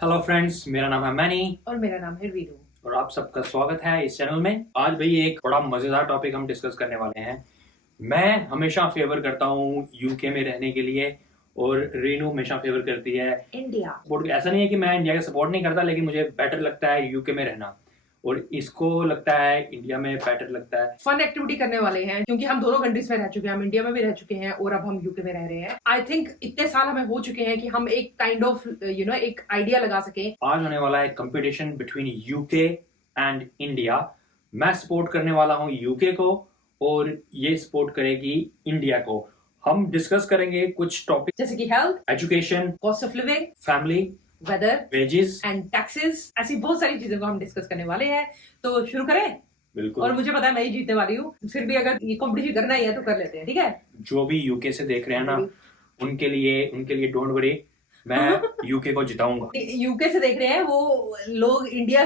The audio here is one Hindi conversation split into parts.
हेलो फ्रेंड्स, मेरा नाम है मैनी और मेरा नाम है वीरू। और आप सबका स्वागत है इस चैनल में। आज भाई एक बड़ा मजेदार टॉपिक हम डिस्कस करने वाले हैं। मैं हमेशा फेवर करता हूँ यूके में रहने के लिए और रीनू हमेशा फेवर करती है इंडिया। सपोर्ट। ऐसा नहीं है कि मैं इंडिया का सपोर्ट नहीं करता, लेकिन मुझे बेटर लगता है यूके में रहना और इसको लगता है इंडिया में बेटर लगता है। फन एक्टिविटी करने वाले हैं क्योंकि हम दोनों कंट्रीज में रह चुके हैं, हम इंडिया में भी रह चुके हैं और अब हम यूके में रह रहे हैं। आई थिंक इतने साल हमें हो चुके हैं कि हम एक काइंड ऑफ एक आइडिया लगा सके। आज होने वाला है competition between UK and India. मैं सपोर्ट करने वाला हूँ यूके को और ये सपोर्ट करेगी इंडिया को। हम डिस्कस करेंगे कुछ टॉपिक जैसे कि health, education, cost of living, family, weather, wages and taxes. ऐसी बहुत सारी चीजों को हम डिस्कस करने वाले हैं। तो शुरू करें। बिल्कुल। और मुझे पता है मैं ही जीतने वाली हूँ, फिर भी अगर ये कॉम्पिटिशन करना ही है तो कर लेते हैं, ठीक है। जो भी यूके से देख रहे हैं ना, उनके लिए डोंट वरी, मैं यूके को जिताऊंगा। यूके से देख रहे हैं वो लोग, इंडिया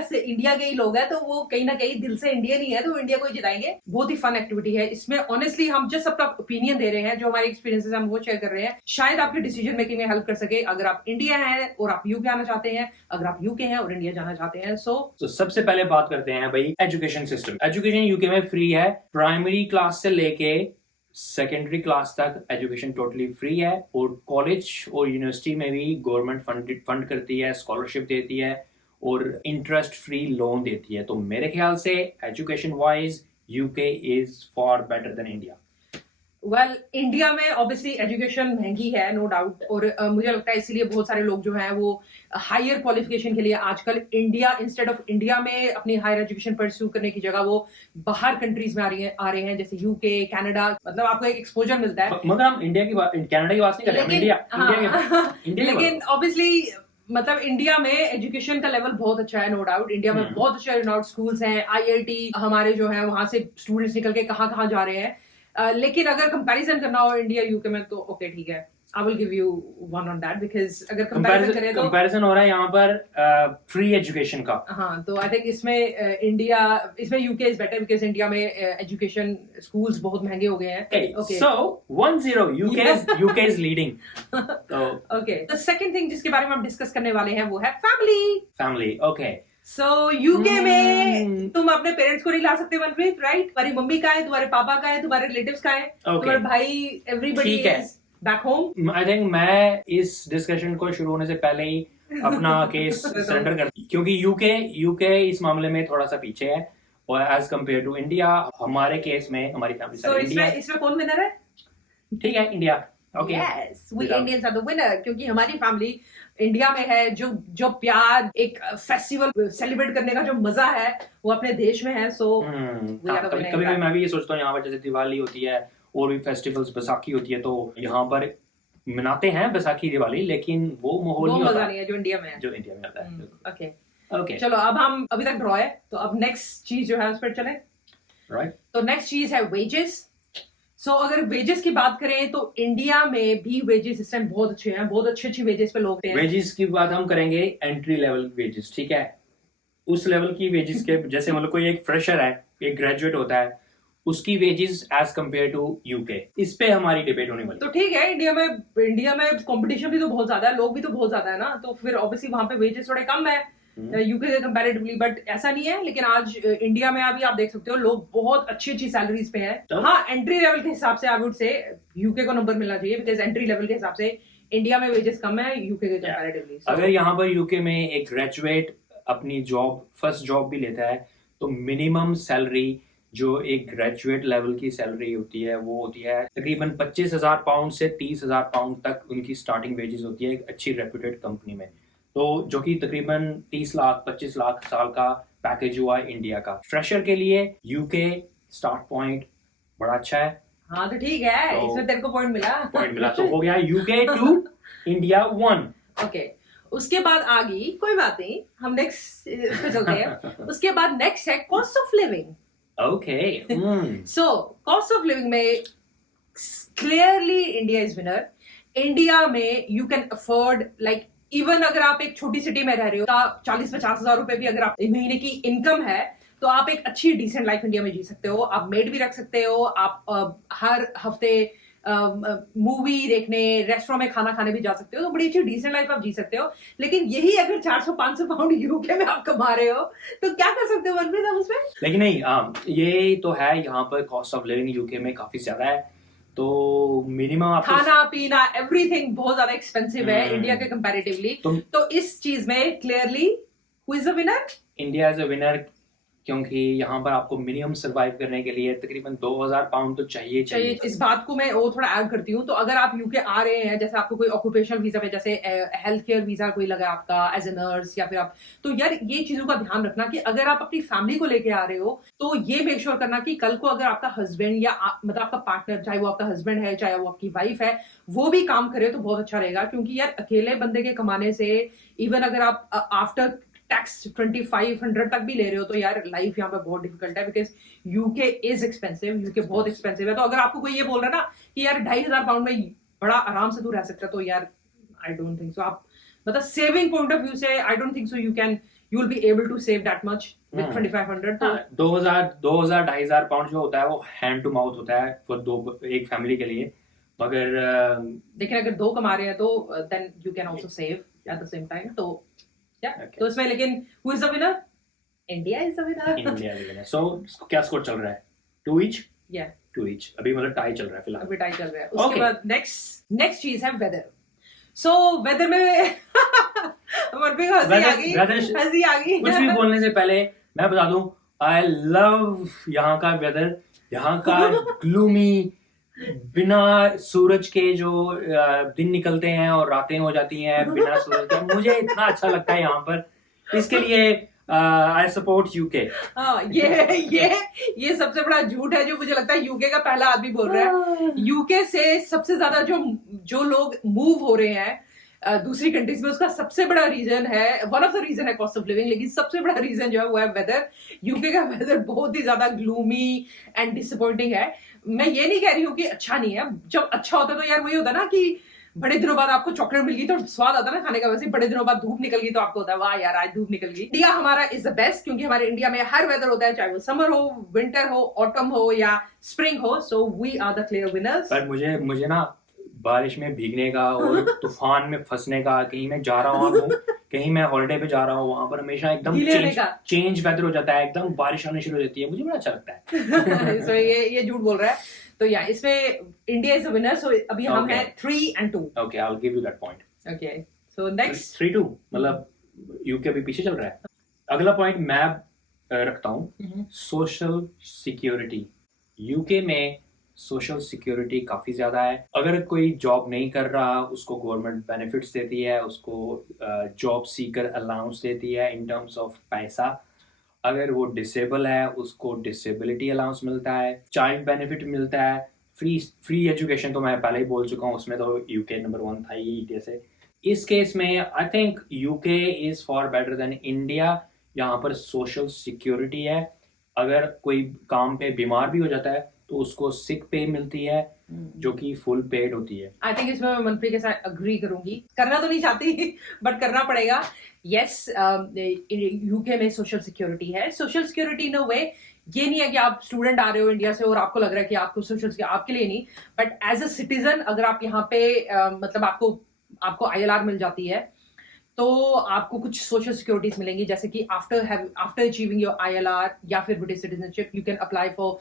के ही लोग हैं, तो वो कहीं ना कहीं दिल से इंडियन ही है, तो इंडिया को ही जिताएंगे। बहुत ही फन एक्टिविटी है। इसमें ऑनेस्टली हम जस्ट अपना ओपिनियन दे रहे हैं, जो हमारे एक्सपीरियंसेस हम वो शेयर कर रहे हैं। शायद आपके डिसीजन मेकिंग में हेल्प कर सके। अगर आप इंडिया हैं और आप यूके आना चाहते हैं, अगर आप यूके हैं और इंडिया जाना चाहते हैं। तो सबसे पहले बात करते हैं भाई एजुकेशन सिस्टम। एजुकेशन यूके में फ्री है। प्राइमरी क्लास से लेके सेकेंडरी क्लास तक एजुकेशन टोटली फ्री है और कॉलेज और यूनिवर्सिटी में भी गवर्नमेंट फंड करती है, स्कॉलरशिप देती है और इंटरेस्ट फ्री लोन देती है। तो मेरे ख्याल से education wise UK is for better than India. Well, India में ऑब्वियसली एजुकेशन महंगी है, नो डाउट। और मुझे लगता है इसीलिए बहुत सारे लोग जो हैं वो हायर क्वालिफिकेशन के लिए आजकल इंस्टेड ऑफ इंडिया में अपनी हायर एजुकेशन परस्यू करने की जगह वो बाहर कंट्रीज में आ रहे हैं, जैसे यूके, कनाडा। मतलब आपको एक एक्सपोजर मिलता है। मगर हम इंडिया की बात, कनाडा की बात नहीं कर रहे, इंडिया लेकिन ऑब्वियसली मतलब इंडिया में एजुकेशन का लेवल बहुत अच्छा है, नो डाउट। इंडिया में बहुत अच्छे रिनाउंड स्कूल्स हैं, आईआईटी हमारे जो है वहां से स्टूडेंट्स निकल के कहाँ जा रहे हैं। लेकिन अगर कंपैरिजन करना हो इंडिया यूके में तो ओके, ठीक है, आई will give you one on that, because अगर कंपैरिजन करें तो कंपैरिजन हो रहा है यहाँ पर फ्री एजुकेशन का। हाँ, तो आई थिंक इसमें UK is better, because India में एजुकेशन स्कूल्स बहुत महंगे हो गए हैं। Okay, so 1-0 UK is leading. Okay, the second thing जिसके बारे में हम डिस्कस करने वाले हैं वो है फैमिली। ओके। सो यूके में तुम अपने पेरेंट्स को नहीं ला सकते मनप्रीत, राइट? तुम्हारी मम्मी का है, तुम्हारे पापा का है, तुम्हारे रिलेटिव्स का है, तुम्हारे भाई, everybody is back home. I think मैं इस डिस्कशन को शुरू होने से पहले ही अपना केस सरेंडर कर, क्योंकि यूके इस मामले में थोड़ा सा पीछे है और एज कंपेयर टू इंडिया। हमारे केस में हमारी फैमिली सारी इंडिया। इसमें कौन विनर है? ठीक है, India. Okay, yes, we Indians are the winner, क्योंकि हमारी फैमिली इंडिया में है। जो प्यार, एक फेस्टिवल सेलिब्रेट करने का जो मजा है वो अपने देश में है। सो कभी मैं भी ये सोचता हूँ, यहाँ पर जैसे दिवाली होती है और भी फेस्टिवल्स, बैसाखी होती है, तो यहाँ पर मनाते हैं बैसाखी दिवाली, लेकिन वो माहौल नहीं होता नहीं है जो इंडिया में है, आता है। ओके ओके, चलो, अब हम अभी तक ड्रॉ है, तो अब नेक्स्ट चीज जो है उस पर चले। राइट, तो नेक्स्ट चीज है वेजेस। सो अगर वेजेस की बात करें तो इंडिया में भी वेजेस इस टाइम बहुत अच्छे हैं, बहुत अच्छी वेजेस पे लोग हैं। वेजेस की बात हम करेंगे एंट्री लेवल वेजेस, ठीक है। उस लेवल की वेजेस के जैसे मतलब कोई एक फ्रेशर है, एक ग्रेजुएट होता है, उसकी wages as compare to UK, इस पे हमारी डिबेट होने वाली। तो ठीक है, इंडिया में कंपटीशन भी तो बहुत ज्यादा है, लोग भी तो बहुत ज्यादा है ना, तो फिर ऑब्वियसली वहां पे वेजेस थोड़े कम है यूके के कंपैरेटिवली। बट ऐसा नहीं है, लेकिन आज इंडिया में अभी आप देख सकते हो लोग बहुत अच्छी सैलरीज पे हैं। तो हाँ, एंट्री लेवल के हिसाब से आई वुड से यूके को नंबर मिलना चाहिए, बिकॉज एंट्री लेवल के हिसाब से इंडिया में वेजेस कम है यूके के कंपैरेटिवली। अगर यहाँ पर यूके में एक ग्रेजुएट अपनी फर्स्ट जॉब भी लेता है, तो मिनिमम सैलरी जो एक ग्रेजुएट लेवल की सैलरी होती है वो होती है तकरीबन 25,000 पाउंड से 30,000 पाउंड तक उनकी स्टार्टिंग वेजेस होती है एक अच्छी रेप्यूटेड कंपनी में। तो जो कि तकरीबन 30 लाख 25 लाख साल का पैकेज हुआ है इंडिया का। फ्रेशर के लिए यूके स्टार्ट पॉइंट बड़ा अच्छा है। हाँ, तो ठीक है, तो इसमें तेरे को पॉइंट मिला तो हो गया यूके 2 इंडिया 1। ओके, उसके बाद आगे कोई बात नहीं, हम नेक्स्ट पे चलते हैं। उसके बाद नेक्स्ट है cost of living. Okay, so cost of living में clearly India is winner. India में you can afford, like even अगर आप एक छोटी सिटी में रह रहे हो, 40-50 हजार रुपए भी अगर आप महीने की इनकम है, तो आप एक अच्छी डिसेंट लाइफ इंडिया में जी सकते हो। आप मेड भी रख सकते हो, आप हर हफ्ते मूवी देखने, रेस्टोरेंट में खाना खाने भी जा सकते हो, तो बड़ी अच्छी डिसेंट लाइफ आप जी सकते हो। लेकिन यही अगर 400-500 पाउंड यूके में आप कमा रहे हो तो क्या कर सकते हो मनप्रीत आप उसमें? लेकिन नहीं, ये तो है, यहाँ पर कॉस्ट ऑफ लिविंग यूके में काफी ज्यादा है, तो मिनिमम आपको खाना पीना एवरीथिंग बहुत ज्यादा एक्सपेंसिव है इंडिया के कंपैरेटिवली। तो इस चीज में clearly who is the winner? India is a winner, क्योंकि यहाँ पर आपको मिनिमम सरवाइव करने के लिए तकरीबन 2000 पाउंड तो चाहिए। इस बात को मैं वो थोड़ा ऐड करती हूँ। तो अगर आप यूके आ रहे हैं, जैसे आपको कोई ऑक्यूपेशनल वीजा पे, जैसे हेल्थ केयर वीजा कोई लगा आपका एज ए नर्स या फिर आप, तो यार ये चीजों का ध्यान रखना कि अगर आप अपनी फैमिली को लेके आ रहे हो तो ये मेक श्योर करना कि कल को अगर आपका हस्बैंड या मतलब आपका पार्टनर, चाहे वो आपका हस्बैंड है चाहे वो आपकी वाइफ है, वो भी काम करे तो बहुत अच्छा रहेगा। क्योंकि यार अकेले बंदे के कमाने से, इवन अगर आप आफ्टर टैक्स 2500 तक भी ले रहे हो तो यार लाइफ यहाँ पे बहुत डिफिकल्ट है, because UK is expensive, UK बहुत एक्सपेंसिव है। तो अगर आपको कोई ये बोल रहा है ना कि यार 2500 पाउंड में बड़ा आराम से तू रह सकता है, तो यार आई डोंट थिंक सो। आप मतलब सेविंग पॉइंट ऑफ व्यू से I don't think so you will be able to save that much with 2500। तो 2000-2500 पाउंड जो होता है वो हैंड टू माउथ होता है फॉर एक फैमिली के लिए। मगर लेकिन अगर दो कमा रहे हैं तो then you can also save at the same time. तो तो इसमें लेकिन who is the winner? India is the winner. India is the winner. So क्या स्कोर चल रहा है? 2 ईच? Yeah, 2 each. अभी मतलब टाई चल रहा है फिलहाल। अभी टाई चल रहा है। उसके Okay. बाद नेक्स्ट चीज है वेदर। सो वेदर में मनप्रीत को हंसी आ गई। कुछ भी बोलने से पहले मैं बता दूं, आई लव यहाँ का वेदर, यहाँ का ग्लूमी, बिना सूरज के जो दिन निकलते हैं और रातें हो जाती हैं बिना सूरज के, मुझे इतना अच्छा लगता है यहाँ पर। इसके लिए आई सपोर्ट यूके। हाँ, ये सबसे बड़ा झूठ है जो मुझे लगता है यूके का पहला आदमी बोल रहा है। यूके से सबसे ज्यादा जो लोग मूव हो रहे हैं दूसरी कंट्रीज में, उसका सबसे बड़ा रीजन है, वन ऑफ द रीजन है कॉस्ट ऑफ लिविंग, लेकिन सबसे बड़ा रीजन जो है वो है वेदर। यूके का वेदर बहुत ही ज्यादा ग्लूमी एंड डिसअपॉइंटिंग है। मैं ये नहीं कह रही हूँ कि अच्छा नहीं है, जब अच्छा होता है तो यार वही होता है ना कि बड़े दिनों बाद आपको चॉकलेट मिल गई तो स्वाद आता है ना खाने का, वैसे बड़े दिनों बाद धूप निकल गई तो आपको होता है वाह यार आज धूप निकल गई। इंडिया हमारा इज द बेस्ट, क्योंकि हमारे इंडिया में हर वेदर होता है, चाहे वो समर हो, विंटर हो, ऑटम हो या स्प्रिंग हो। So we are the clear winners. पर मुझे ना बारिश में भीगने का और तूफान में फंसने का, कहीं मैं जा रहा हूँ कहीं मैं हॉलिडे पे जा रहा हूँ, वहां पर हमेशा एकदम चेंज वेदर हो जाता है, एकदम बारिश आने शुरू हो जाती है, मुझे बड़ा अच्छा लगता है। so ये झूठ बोल रहा है। तो या इसमें इंडिया इज द विनर। सो अभी हम हैं 3 and 2। Okay, I will give you that point. Okay, so next 3-2 मतलब यूके अभी पीछे चल रहा है। अगला पॉइंट मैं रखता हूँ सोशल सिक्योरिटी। यूके में सोशल सिक्योरिटी काफ़ी ज़्यादा है। अगर कोई जॉब नहीं कर रहा उसको गवर्नमेंट बेनिफिट्स देती है, उसको जॉब सीकर अलाउंस देती है इन टर्म्स ऑफ पैसा। अगर वो डिसेबल है उसको डिसेबिलिटी अलाउंस मिलता है, चाइल्ड बेनिफिट मिलता है, फ्री एजुकेशन तो मैं पहले ही बोल चुका हूँ, उसमें तो यूके नंबर 1 था ही इंडिया से। इस केस में I think UK is for better than India. यहाँ पर सोशल सिक्योरिटी है, अगर कोई काम पे बीमार भी हो जाता है तो उसको सिक पे मिलती है जो कि फुल पेड होती है। आई थिंक इसमें मैं मनप्रीत के साथ अग्री करूंगी, करना तो नहीं चाहती बट करना पड़ेगा। यस, यूके में सोशल सिक्योरिटी है। सोशल सिक्योरिटी इन अ वे ये नहीं है कि आप स्टूडेंट आ रहे हो इंडिया से और आपको लग रहा है कि आपको सोशल सिक्योरिटी आपके लिए नहीं, बट एज अ सिटीजन अगर आप यहाँ पे मतलब आपको ILR मिल जाती है तो आपको कुछ सोशल सिक्योरिटीज मिलेंगी, जैसे कि आफ्टर अचीविंग योर ILR या फिर British citizenship you can apply for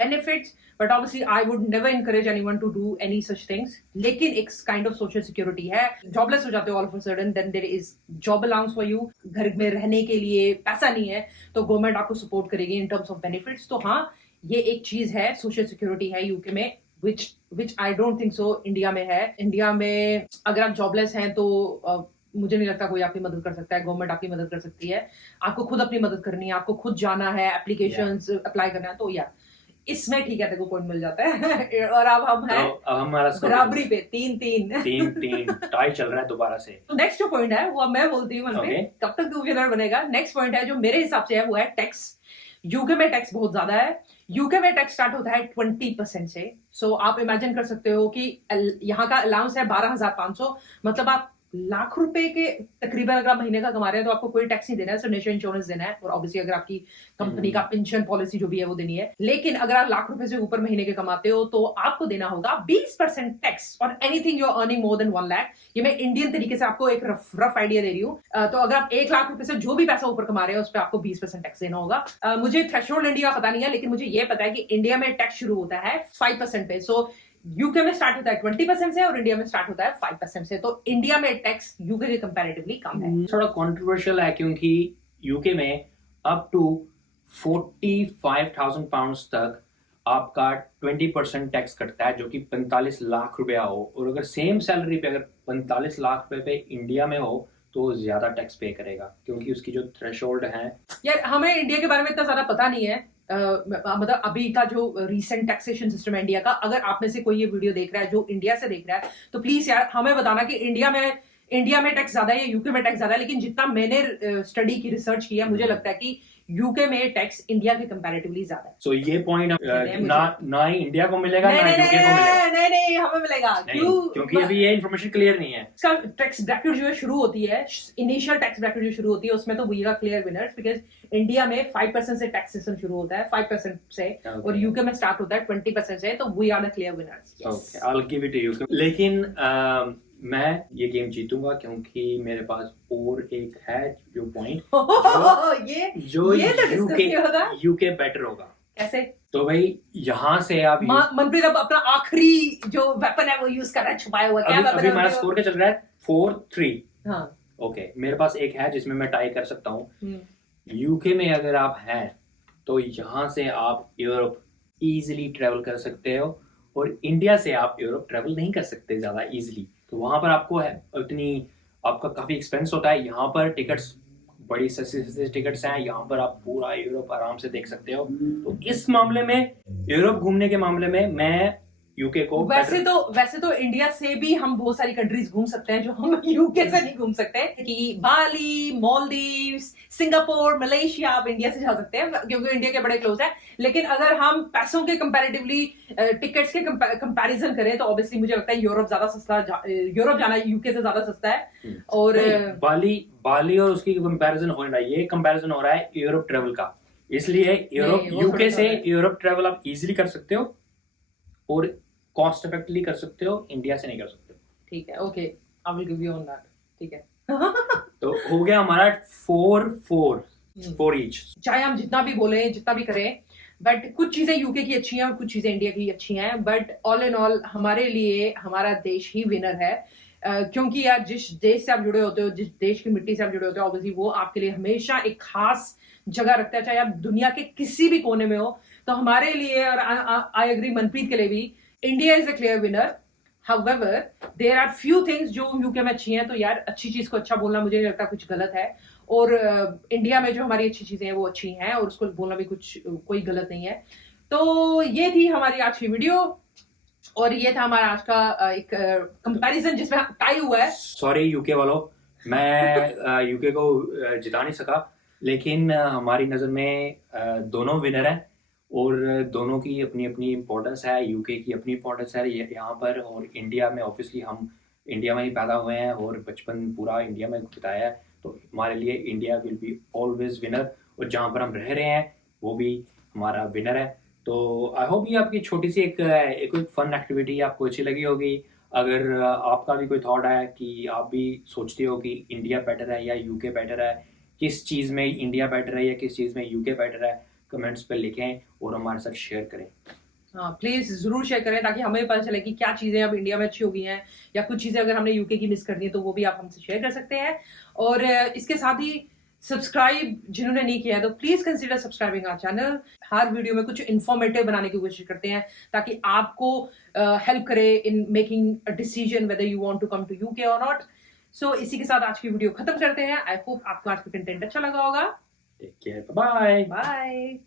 benefits, but obviously I would never encourage anyone to do any such things. लेकिन एक kind of social security है। जॉबलेस हो जाते हो all of a sudden, then there is job allowance for you, घर में रहने के लिए पैसा नहीं है तो गवर्नमेंट आपको सपोर्ट करेगी in terms of benefits। तो हाँ, ये एक चीज है, सोशल सिक्योरिटी है यूके में, which I don't think so India में है। इंडिया में अगर आप जॉबलेस हैं तो मुझे नहीं लगता कोई आपकी मदद कर सकता है, गवर्नमेंट आपकी मदद कर सकती है। आपको खुद अपनी मदद करनी है, आपको खुद जाना है, एप्लीकेशंस अप्लाई करना है। तो यार इसमें ठीक है, देखो पॉइंट मिल जाता है। और अब हम हैं हमारा बराबरी पे 3-3 टाई चल रहा है दोबारा से। तो नेक्स्ट जो पॉइंट है वो अब मैं बोलती हूँ कब तक तू विनर बनेगा। नेक्स्ट पॉइंट है जो मेरे हिसाब से है वो है टैक्स। यूके में टैक्स बहुत ज्यादा है। यूके में टैक्स स्टार्ट होता है 20% से। सो आप इमेजिन कर सकते हो कि यहाँ का अलाउंस है 12,500, मतलब आप लाख रुपए के तकरीबन अगर आप महीने का कमा रहे हैं तो आपको कोई टैक्स नहीं देना है, सिर्फ नेशनल इंश्योरेंस देना है और ऑब्वियसली अगर आपकी कंपनी का पेंशन पॉलिसी जो भी है वो देनी है। लेकिन अगर आप लाख रुपए से ऊपर महीने के कमाते हो तो आपको देना होगा 20% टैक्स और anything you are earning more than 1 lakh. ये मैं इंडियन तरीके से आपको एक रफ आइडिया दे रही हूँ। तो अगर आप 1 लाख रुपए से जो भी पैसा ऊपर कमा रहे हैं उस पर आपको 20% टैक्स देना होगा। मुझे थ्रेशोल्ड इंडिया पता नहीं है, लेकिन मुझे ये पता है कि इंडिया में टैक्स शुरू होता है 5% पे। सो यूके में स्टार्ट होता है 20% से और इंडिया में स्टार्ट होता है 5% से। तो इंडिया में टैक्स यूके के कंपैरेटिवली कम है। थोड़ा कंट्रोवर्शियल है क्योंकि यूके में अप टू 45,000 पाउंड्स तक आपका 20% टैक्स कटता है, जो कि 45 लाख रुपया हो। और अगर सेम सैलरी पे अगर 45 लाख रुपए पे इंडिया में हो तो ज्यादा टैक्स पे करेगा क्योंकि उसकी जो थ्रेशोल्ड है। यार हमें इंडिया के बारे में इतना ज्यादा पता नहीं है। मतलब अभी का जो रीसेंट टैक्सेशन सिस्टम है इंडिया का, अगर आप में से कोई ये वीडियो देख रहा है जो इंडिया से देख रहा है तो प्लीज यार हमें बताना कि इंडिया में टैक्स ज्यादा है या यूके में टैक्स ज्यादा है। लेकिन जितना मैंने स्टडी की रिसर्च किया मुझे लगता है कि यूके में टैक्स इंडिया के कंपैरेटिवली ज्यादा है। सो ये पॉइंट ना ही इंडिया को मिलेगा ना यूके को मिलेगा। नहीं हमें मिलेगा। क्यों? क्योंकि अभी ये इन्फॉर्मेशन क्लियर नहीं है। इसका टैक्स ब्रैकेट जो है शुरू होती है, इनिशियल टैक्स ब्रैकेट जो शुरू होती है उसमें तो we are clear winners because India में 5% से टैक्स सिस्टम शुरू होता है 5% से और यूके में स्टार्ट होता है 20% से। So we are the clear winners. Okay, I will give it to you. लेकिन मैं ये गेम जीतूंगा क्योंकि मेरे पास और एक है जो पॉइंट जो यूके बेटर होगा। कैसे? तो भाई यहाँ से आप मनप्रीत अब अपना आखिरी जो वेपन है वो यूज कर रहा है, छुपाया हुआ। क्या अभी हमारा स्कोर क्या चल रहा है? 4-3। हाँ ओके, मेरे पास एक है जिसमें मैं टाई कर सकता हूँ। यूके में अगर आप हैं तो यहाँ से आप यूरोप इजीली ट्रेवल कर सकते हो और इंडिया से आप यूरोप ट्रेवल नहीं कर सकते ज्यादा इजीली। तो वहां पर आपको आपका काफी एक्सपेंस होता है। यहाँ पर टिकट्स बड़ी सस्ती टिकट्स हैं, यहाँ पर आप पूरा यूरोप आराम से देख सकते हो। तो इस मामले में यूरोप घूमने के मामले में मैं यूके को वैसे तो इंडिया से भी हम बहुत सारी कंट्रीज घूम सकते हैं जो हम यूके से नहीं घूम सकते। कि बाली, मालदीव्स, सिंगापुर, मलेशिया आप इंडिया से जा सकते हैं क्योंकि इंडिया के बड़े क्लोज है। लेकिन अगर हम पैसों के कंपैरेटिवली टिकट्स के कंपैरिजन करें तो ऑब्वियसली मुझे लगता है यूरोप ज्यादा सस्ता, यूरोप जाना यूके से ज्यादा सस्ता है। और बाली और उसकी कंपैरिजन हो रहा है, ये कंपैरिजन हो रहा है यूरोप ट्रेवल का। इसलिए यूके से यूरोप ट्रेवल आप इजीली कर सकते हो और कॉस्ट इफेक्टिवली कर सकते हो, इंडिया से नहीं कर सकते। ठीक है, okay, I will give you on that. ठीक है। तो हो गया हमारा 4 ईच। चाहे हम जितना भी बोले जितना भी करें बट कुछ चीजें यूके की अच्छी हैं और कुछ चीजें इंडिया की अच्छी हैं, बट ऑल इन ऑल हमारे लिए हमारा देश ही विनर है। क्योंकि यार जिस देश से आप जुड़े होते हो, जिस देश की मिट्टी से आप जुड़े होते हो, ऑब्वियसली वो आपके लिए हमेशा एक खास जगह रखता है, चाहे आप दुनिया के किसी भी कोने में हो। तो हमारे लिए और आई एग्री मनप्रीत के लिए भी India is a clear winner. However, there are few things जो यूके में अच्छी हैं। तो यार अच्छी चीज को अच्छा बोलना मुझे नहीं लगता कुछ गलत है और इंडिया में जो हमारी अच्छी चीजें हैं वो अच्छी हैं और उसको बोलना भी कोई गलत नहीं है। तो ये थी हमारी आज की वीडियो और ये था हमारा आज का एक कंपैरिजन जिसमें टाई हुआ है। सॉरी यूके वालों, मैं यूके को जिता नहीं सका, लेकिन हमारी नजर में दोनों विनर हैं और दोनों की अपनी अपनी इम्पोर्टेंस है। यूके की अपनी इम्पोर्टेंस है यहाँ पर, और इंडिया में ऑब्वियसली हम इंडिया में ही पैदा हुए हैं और बचपन पूरा इंडिया में बिताया है। तो हमारे लिए India will be always winner और जहाँ पर हम रह रहे हैं वो भी हमारा विनर है। तो आई होप ये आपकी छोटी सी एक फन एक्टिविटी आपको अच्छी लगी होगी। अगर आपका भी कोई थॉट है कि आप भी सोचते हो कि इंडिया बेटर है या यूके बेटर है, किस चीज़ में इंडिया बेटर है या किस चीज़ में यूके बेटर है, कमेंट्स पे लिखें और हमारे साथ शेयर करें। हाँ प्लीज जरूर शेयर करें ताकि हमें पता चले कि क्या चीजें अब इंडिया में अच्छी हो गई हैं या कुछ चीजें अगर हमने यूके की मिस कर दी है तो वो भी आप हमसे शेयर कर सकते हैं। और इसके साथ ही सब्सक्राइब जिन्होंने नहीं किया है तो please consider subscribing our channel. हर वीडियो में कुछ इन्फॉर्मेटिव बनाने की कोशिश करते हैं ताकि आपको हेल्प करे in making a decision whether you want to come to UK और नॉट। सो इसी के साथ आज की वीडियो खत्म करते हैं। आई होप आपको आज का कंटेंट अच्छा लगा होगा। Take care, bye bye.